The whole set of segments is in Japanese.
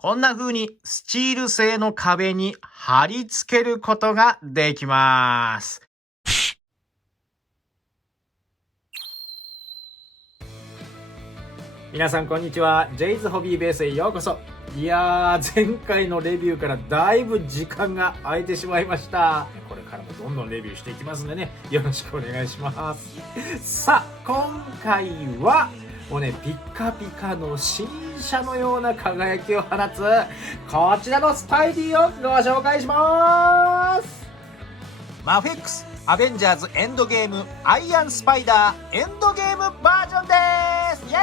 こんな風にスチール製の壁に貼り付けることができます。皆さんこんにちは。ジェイズホビーベースへようこそ。いやー、前回のレビューからだいぶ時間が空いてしまいました。これからもどんどんレビューしていきますんでね、よろしくお願いします。さあ、今回はもうね、ピッカピカの新車のような輝きを放つこちらのスパイディをご紹介します。マフェックスアベンジャーズエンドゲームアイアンスパイダーエンドゲームバージョンです。イエーイ。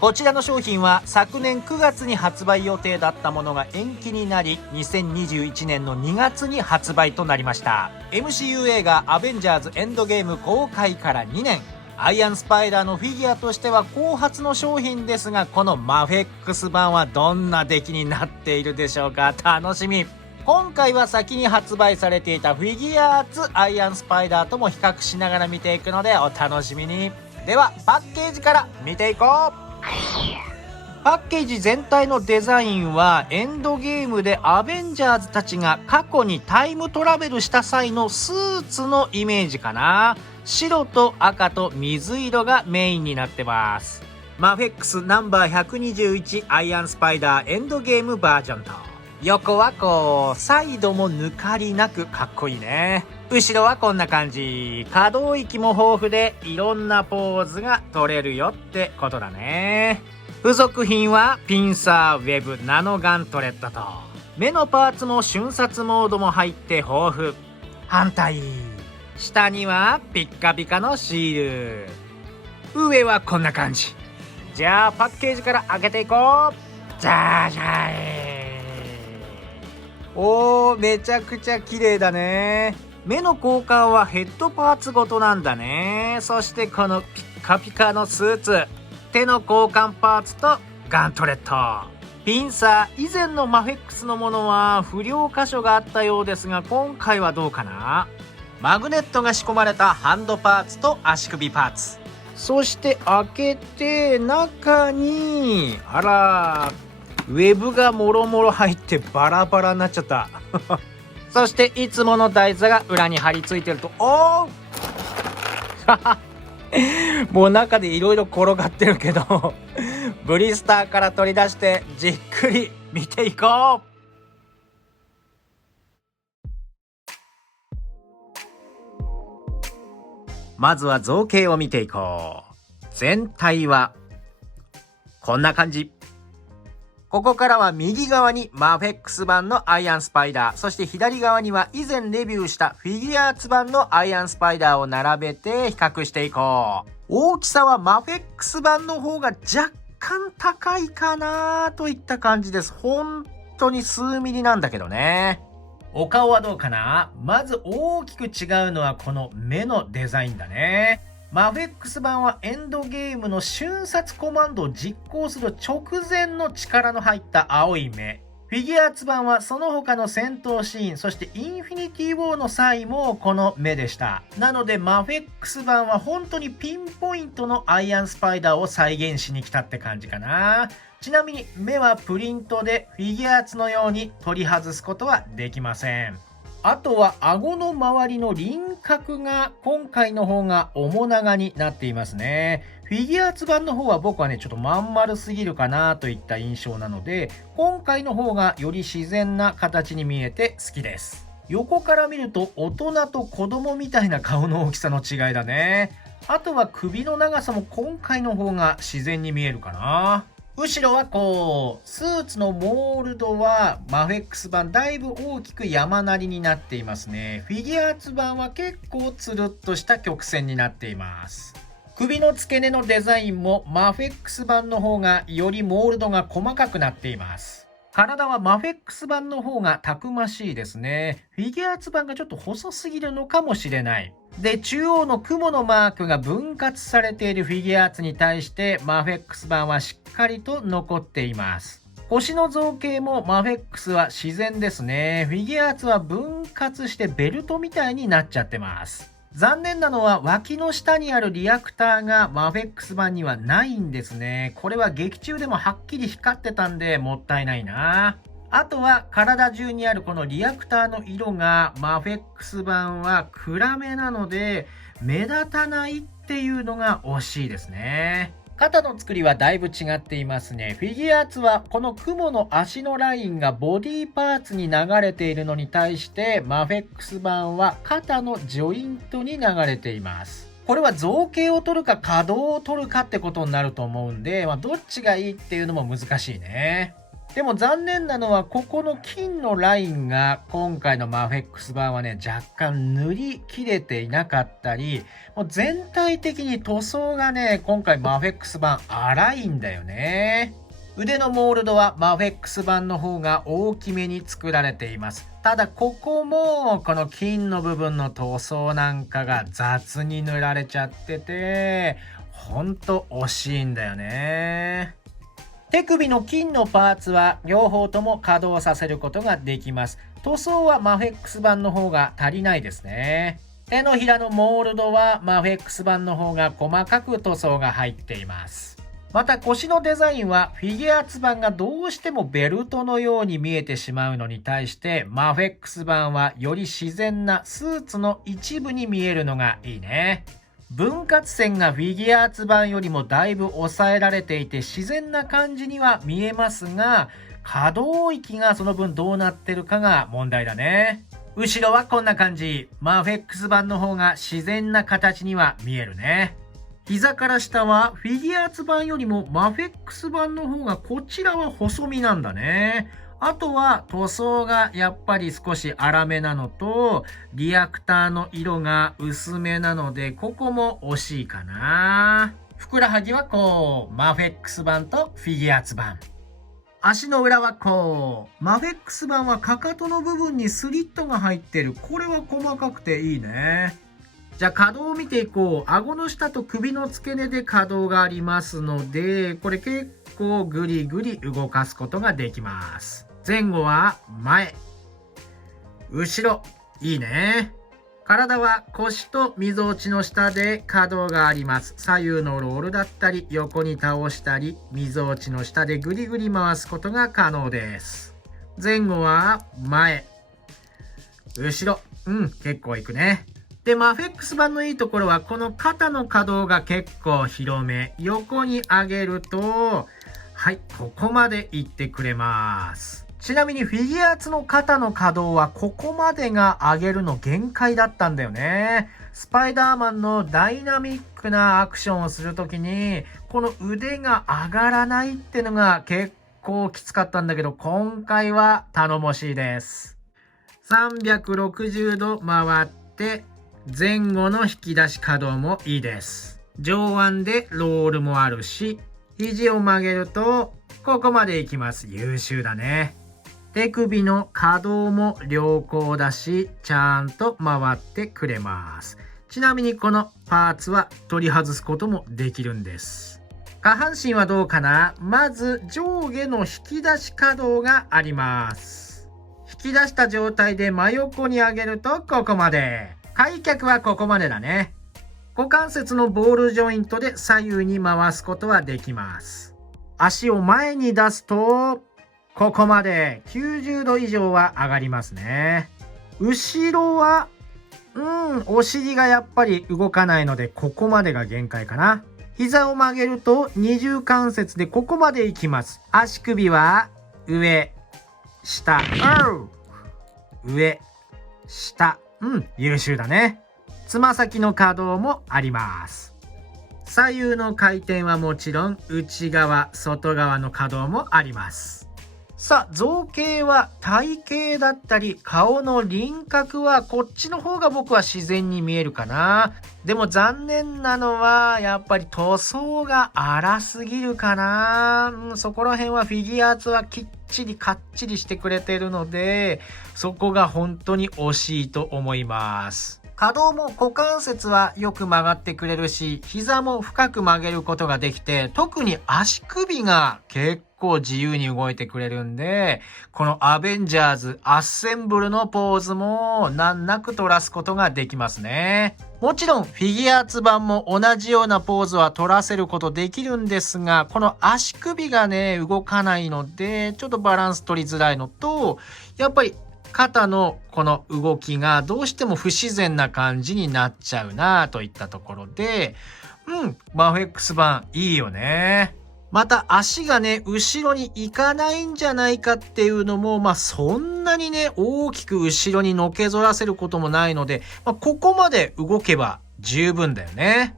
こちらの商品は昨年9月に発売予定だったものが延期になり、2021年の2月に発売となりました。 MCU 映画アベンジャーズエンドゲーム公開から2年、アイアンスパイダーのフィギュアとしては後発の商品ですが、このマフェックス版はどんな出来になっているでしょうか。楽しみ。今回は先に発売されていたフィギュアーツアイアンスパイダーとも比較しながら見ていくのでお楽しみに。ではパッケージから見ていこう。パッケージ全体のデザインはエンドゲームでアベンジャーズたちが過去にタイムトラベルした際のスーツのイメージかな。白と赤と水色がメインになってます。マフェックスナンバー121アイアンスパイダーエンドゲームバージョンと、横はこうサイドも抜かりなくかっこいいね。後ろはこんな感じ。可動域も豊富でいろんなポーズが取れるよってことだね。付属品はピンサー、ウェブ、ナノガントレットと、目のパーツも瞬殺モードも入って豊富。反対下にはピッカピカのシール、上はこんな感じ。じゃあパッケージから開けていこう。じゃじゃおー、めちゃくちゃ綺麗だね。目の交換はヘッドパーツごとなんだね。そしてこのピッカピカのスーツ、手の交換パーツとガントレット、ピンサー。以前のマフェックスのものは不良箇所があったようですが、今回はどうかな。マグネットが仕込まれたハンドパーツと足首パーツ。そして開けて中に、あら、ウェブがもろもろ入ってバラバラになっちゃったそしていつもの台座が裏に貼り付いてると、おーもう中でいろいろ転がってるけどブリスターから取り出してじっくり見ていこう。まずは造形を見ていこう。全体はこんな感じ。ここからは右側にマフェックス版のアイアンスパイダー、そして左側には以前レビューしたフィギュアーツ版のアイアンスパイダーを並べて比較していこう。大きさはマフェックス版の方が若干高いかなといった感じです。本当に数ミリなんだけどね。お顔はどうかな。まず大きく違うのはこの目のデザインだね。マフェックス版はエンドゲームの瞬殺コマンドを実行する直前の力の入った青い目。フィギュアーツ版はその他の戦闘シーン、そしてインフィニティウォーの際もこの目でした。なのでマフェックス版は本当にピンポイントのアイアンスパイダーを再現しに来たって感じかな。ちなみに目はプリントでフィギュアーツのように取り外すことはできません。あとは顎の周りの輪郭が今回の方が面長になっていますね。フィギュアーツ版の方は僕はねちょっとまん丸すぎるかなといった印象なので、今回の方がより自然な形に見えて好きです。横から見ると大人と子供みたいな顔の大きさの違いだね。あとは首の長さも今回の方が自然に見えるかな。後ろはこうスーツのモールドはマフェックス版だいぶ大きく山なりになっていますね。フィギュアーツ版は結構つるっとした曲線になっています。首の付け根のデザインもマフェックス版の方がよりモールドが細かくなっています。体はマフェックス版の方がたくましいですね。フィギュアーツ版がちょっと細すぎるのかもしれない。で、中央の雲のマークが分割されているフィギュアーツに対してマフェックス版はしっかりと残っています。腰の造形もマフェックスは自然ですね。フィギュアーツは分割してベルトみたいになっちゃってます。残念なのは脇の下にあるリアクターがマフェックス版にはないんですね。これは劇中でもはっきり光ってたんでもったいないな。あとは体中にあるこのリアクターの色がマフェックス版は暗めなので目立たないっていうのが惜しいですね。肩の作りはだいぶ違っていますね。フィギュアーツはこの雲の足のラインがボディパーツに流れているのに対してマフェックス版は肩のジョイントに流れています。これは造形を取るか可動を取るかってことになると思うんで、どっちがいいっていうのも難しいね。でも残念なのはここの金のラインが今回のマフェックス版はね若干塗り切れていなかったり、もう全体的に塗装がね今回マフェックス版粗いんだよね。腕のモールドはマフェックス版の方が大きめに作られています。ただここもこの金の部分の塗装なんかが雑に塗られちゃっててほんと惜しいんだよね。手首の金のパーツは両方とも稼働させることができます。塗装はマフェックス版の方が足りないですね。手のひらのモールドはマフェックス版の方が細かく塗装が入っています。また腰のデザインはフィギュアーツ版がどうしてもベルトのように見えてしまうのに対してマフェックス版はより自然なスーツの一部に見えるのがいいね。分割線がフィギュアーツ版よりもだいぶ抑えられていて自然な感じには見えますが、可動域がその分どうなってるかが問題だね。後ろはこんな感じ。マフェックス版の方が自然な形には見えるね。膝から下はフィギュアーツ版よりもマフェックス版の方がこちらは細身なんだね。あとは塗装がやっぱり少し粗めなのとリアクターの色が薄めなのでここも惜しいかな。ふくらはぎはこうマフェックス版とフィギュアーツ版。足の裏はこうマフェックス版はかかとの部分にスリットが入ってる。これは細かくていいね。じゃあ可動を見ていこう。顎の下と首の付け根で可動がありますのでこれ結構グリグリ動かすことができます。前後は前、後ろ、いいね。体は腰とみぞおちの下で可動があります。左右のロールだったり、横に倒したり、みぞおちの下でぐりぐり回すことが可能です。前後は前、後ろ、結構いくね。で、マフェックス版のいいところは、この肩の可動が結構広め。横に上げると、はい、ここまで行ってくれます。ちなみにフィギュアーツの肩の可動はここまでが上げるの限界だったんだよね。スパイダーマンのダイナミックなアクションをするときにこの腕が上がらないってのが結構きつかったんだけど今回は頼もしいです。360度回って前後の引き出し可動もいいです。上腕でロールもあるし肘を曲げるとここまで行きます。優秀だね。手首の可動も良好だし、ちゃんと回ってくれます。ちなみにこのパーツは取り外すこともできるんです。下半身はどうかな？まず上下の引き出し可動があります。引き出した状態で真横に上げるとここまで。開脚はここまでだね。股関節のボールジョイントで左右に回すことはできます。足を前に出すとここまで90度以上は上がりますね。後ろはお尻がやっぱり動かないのでここまでが限界かな。膝を曲げると二重関節でここまで行きます。足首は上下上下優秀だね。つま先の可動もあります。左右の回転はもちろん内側外側の可動もあります。さあ造形は体型だったり顔の輪郭はこっちの方が僕は自然に見えるかな。でも残念なのはやっぱり塗装が粗すぎるかな。そこら辺はフィギュアーツはきっちりかっちりしてくれてるのでそこが本当に惜しいと思います。可動も股関節はよく曲がってくれるし膝も深く曲げることができて特に足首が結構自由に動いてくれるんでこのアベンジャーズアッセンブルのポーズも難なく取らすことができますね。もちろんフィギュアーツ版も同じようなポーズは取らせることできるんですが、この足首がね、動かないので、ちょっとバランス取りづらいのと、やっぱり肩のこの動きがどうしても不自然な感じになっちゃうなといったところで、マフェックス版いいよね。また足がね、後ろに行かないんじゃないかっていうのも、そんなにね、大きく後ろにのけぞらせることもないので、ここまで動けば十分だよね。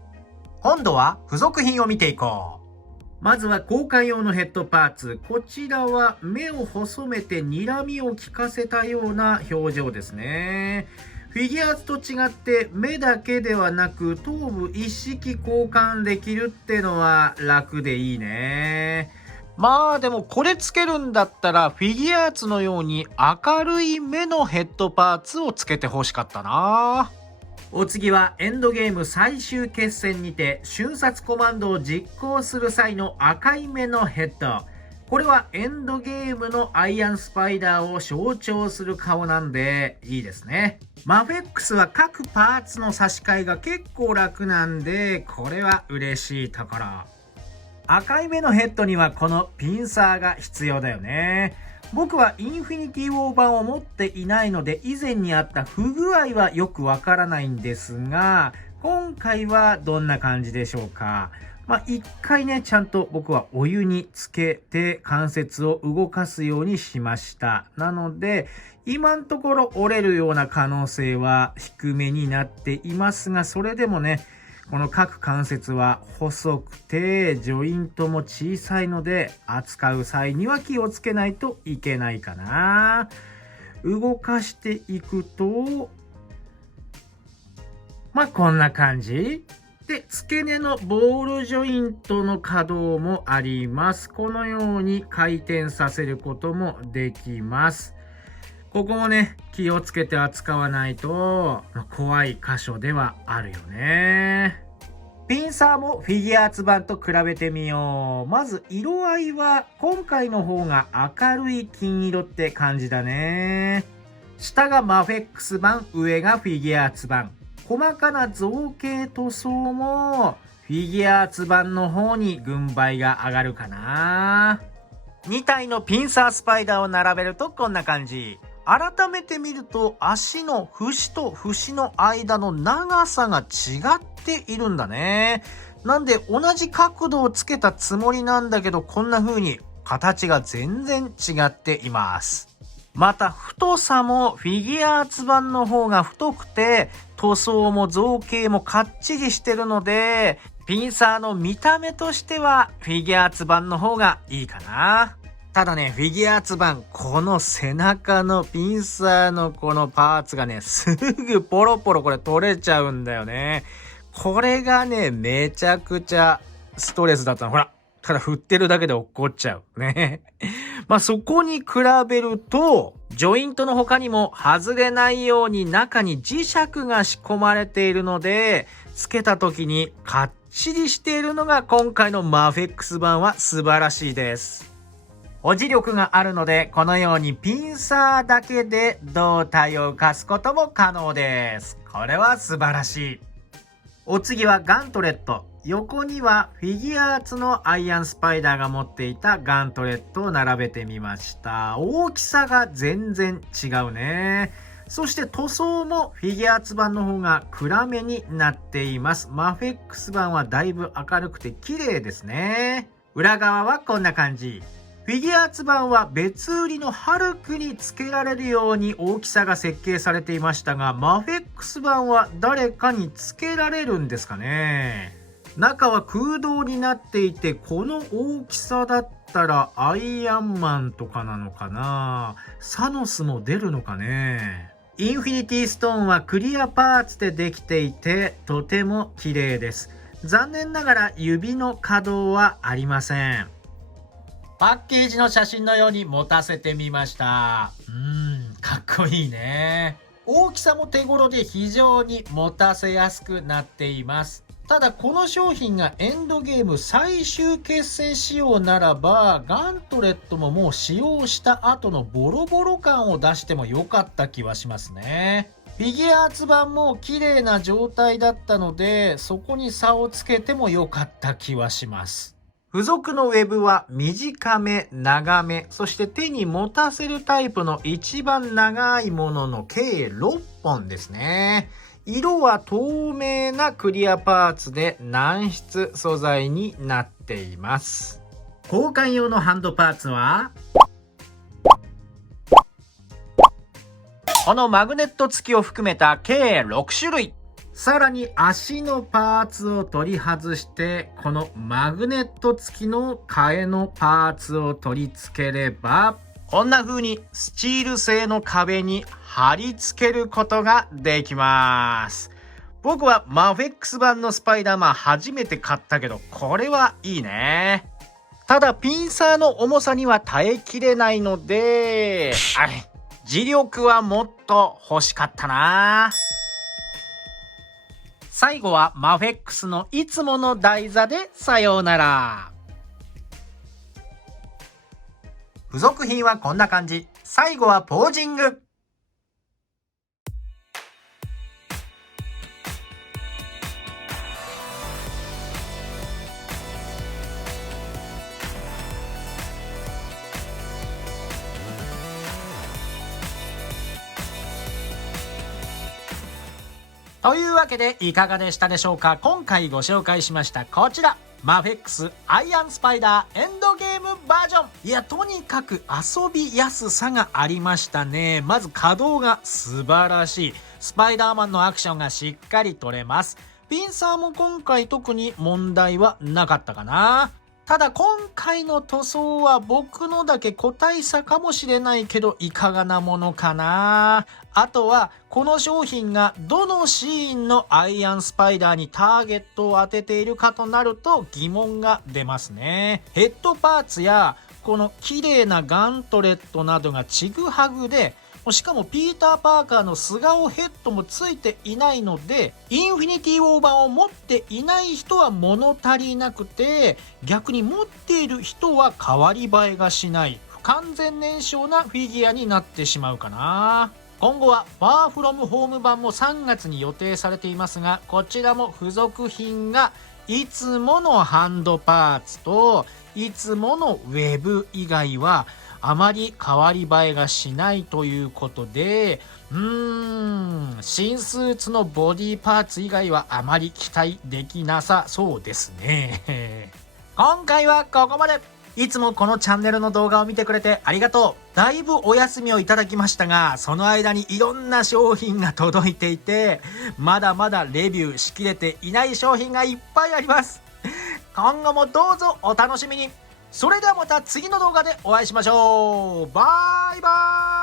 今度は付属品を見ていこう。まずは交換用のヘッドパーツ。こちらは目を細めて睨みを利かせたような表情ですね。フィギュアーツと違って目だけではなく頭部一式交換できるってのは楽でいいね。でもこれつけるんだったらフィギュアーツのように明るい目のヘッドパーツをつけてほしかったな。お次はエンドゲーム最終決戦にて瞬殺コマンドを実行する際の赤い目のヘッド。これはエンドゲームのアイアンスパイダーを象徴する顔なんでいいですね。マフェックスは各パーツの差し替えが結構楽なんで、これは嬉しいところ。赤い目のヘッドにはこのピンサーが必要だよね。僕はインフィニティウォー版を持っていないので以前にあった不具合はよくわからないんですが、今回はどんな感じでしょうか。一回ね、ちゃんと僕はお湯につけて関節を動かすようにしました。なので、今のところ折れるような可能性は低めになっていますが、それでもね、この各関節は細くてジョイントも小さいので、扱う際には気をつけないといけないかな。動かしていくと、こんな感じ。で、付け根のボールジョイントの可動もあります。このように回転させることもできます。ここもね、気をつけて扱わないと、怖い箇所ではあるよね。ピンサーもフィギュアーツ版と比べてみよう。まず色合いは今回の方が明るい金色って感じだね。下がマフェックス版、上がフィギュアーツ版。細かな造形塗装もフィギュアーツ版の方に軍配が上がるかな。2体のピンサースパイダーを並べるとこんな感じ。改めて見ると足の節と節の間の長さが違っているんだね。なんで同じ角度をつけたつもりなんだけど、こんな風に形が全然違っています。また太さもフィギュアーツ版の方が太くて、塗装も造形もかっちりしてるので、ピンサーの見た目としてはフィギュアーツ版の方がいいかな。ただね、フィギュアーツ版、この背中のピンサーのこのパーツがね、すぐポロポロこれ取れちゃうんだよね。これがね、めちゃくちゃストレスだったの。ほら。ただ振ってるだけで落っこっちゃうね。そこに比べると、ジョイントの他にも外れないように中に磁石が仕込まれているので、つけた時にかっちりしているのが今回のマフェックス版は素晴らしいです。保持力があるので、このようにピンサーだけで胴体を浮かすことも可能です。これは素晴らしい。お次はガントレット。横にはフィギュアーツのアイアンスパイダーが持っていたガントレットを並べてみました。大きさが全然違うね。そして塗装もフィギュアーツ版の方が暗めになっています。マフェックス版はだいぶ明るくて綺麗ですね。裏側はこんな感じ。フィギュアーツ版は別売りのハルクに付けられるように大きさが設計されていましたが、マフェックス版は誰かに付けられるんですかね。中は空洞になっていて、この大きさだったらアイアンマンとかなのかな。サノスも出るのかね。インフィニティストーンはクリアパーツでできていて、とても綺麗です。残念ながら指の可動はありません。パッケージの写真のように持たせてみました。かっこいいね。大きさも手頃で非常に持たせやすくなっています。ただこの商品がエンドゲーム最終決戦仕様ならば、ガントレットももう使用した後のボロボロ感を出しても良かった気はしますね。フィギュアーツ版も綺麗な状態だったので、そこに差をつけても良かった気はします。付属のウェブは短め、長め、そして手に持たせるタイプの一番長いものの計6本ですね。色は透明なクリアパーツで軟質素材になっています。交換用のハンドパーツはこのマグネット付きを含めた計6種類。さらに足のパーツを取り外して、このマグネット付きの替えのパーツを取り付ければ、こんな風にスチール製の壁に貼り付けることができます。僕はマフェックス版のスパイダーマン初めて買ったけど、これはいいね。ただピンサーの重さには耐えきれないので、磁力はもっと欲しかったな。最後はマフェックスのいつもの台座でさようなら。付属品はこんな感じ。最後はポージング。というわけでいかがでしたでしょうか。今回ご紹介しましたこちら、マフェックスアイアンスパイダーエンドゲームバージョン。いや、とにかく遊びやすさがありましたね。まず稼働が素晴らしい。スパイダーマンのアクションがしっかり取れます。ピンサーも今回特に問題はなかったかな。ただ今回の塗装は僕のだけ個体差かもしれないけど、いかがなものかな。あとはこの商品がどのシーンのアイアンスパイダーにターゲットを当てているかとなると疑問が出ますね。ヘッドパーツやこの綺麗なガントレットなどがちぐはぐで、しかもピーター・パーカーの素顔ヘッドもついていないので、インフィニティ・ウォー版を持っていない人は物足りなくて、逆に持っている人は変わり映えがしない不完全燃焼なフィギュアになってしまうかな。今後はファーフロムホーム版も3月に予定されていますが、こちらも付属品がいつものハンドパーツといつものウェブ以外はあまり変わり映えがしないということで、新スーツのボディパーツ以外はあまり期待できなさそうですね。今回はここまで。いつもこのチャンネルの動画を見てくれてありがとう。だいぶお休みをいただきましたが、その間にいろんな商品が届いていて、まだまだレビューしきれていない商品がいっぱいあります。今後もどうぞお楽しみに。それではまた次の動画でお会いしましょう。バイバーイ。